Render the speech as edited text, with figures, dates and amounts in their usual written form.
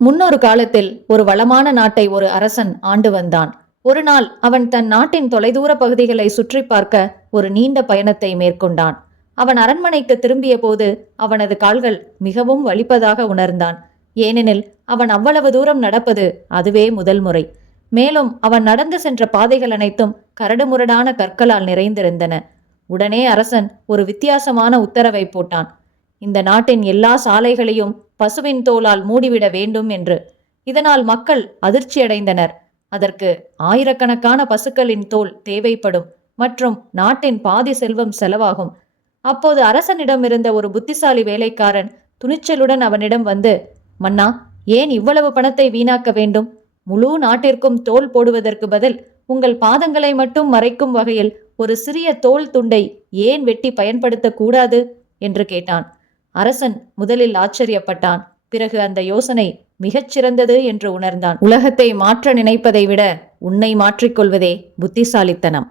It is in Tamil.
முன்னொரு காலத்தில் ஒரு வளமான நாட்டை ஒரு அரசன் ஆண்டு வந்தான். ஒரு நாள் அவன் தன் நாட்டின் தொலைதூர பகுதிகளை சுற்றி பார்க்க ஒரு நீண்ட பயணத்தை மேற்கொண்டான். அவன் அரண்மனைக்கு திரும்பிய போது அவனது கால்கள் மிகவும் வலிப்பதாக உணர்ந்தான். ஏனெனில் அவன் அவ்வளவு தூரம் நடப்பது அதுவே முதல் முறை. மேலும் அவன் நடந்து சென்ற பாதைகள் அனைத்தும் கரடுமுரடான கற்களால் நிறைந்திருந்தன. உடனே அரசன் ஒரு வித்தியாசமான உத்தரவை போட்டான். இந்த நாட்டின் எல்லா சாலைகளையும் பசுவின் தோலால் மூடிவிட வேண்டும் என்று. இதனால் மக்கள் அதிர்ச்சியடைந்தனர். அதற்கு ஆயிரக்கணக்கான பசுக்களின் தோல் தேவைப்படும் மற்றும் நாட்டின் பாதி செல்வம் செலவாகும். அப்போது அரசனிடம் இருந்த ஒரு புத்திசாலி வேலைக்காரன் துணிச்சலுடன் அவனிடம் வந்து, மன்னா, ஏன் இவ்வளவு பணத்தை வீணாக்க வேண்டும்? முழு நாட்டிற்கும் தோல் போடுவதற்கு பதில் உங்கள் பாதங்களை மட்டும் மறைக்கும் வகையில் ஒரு சிறிய தோல் துண்டை ஏன் வெட்டி பயன்படுத்தக் கூடாது என்று கேட்டான். அரசன் முதலில் ஆச்சரியப்பட்டான். பிறகு அந்த யோசனை மிகச்சிறந்தது என்று உணர்ந்தான். உலகத்தை மாற்ற நினைப்பதை விட உன்னை மாற்றிக்கொள்வதே புத்திசாலித்தனம்.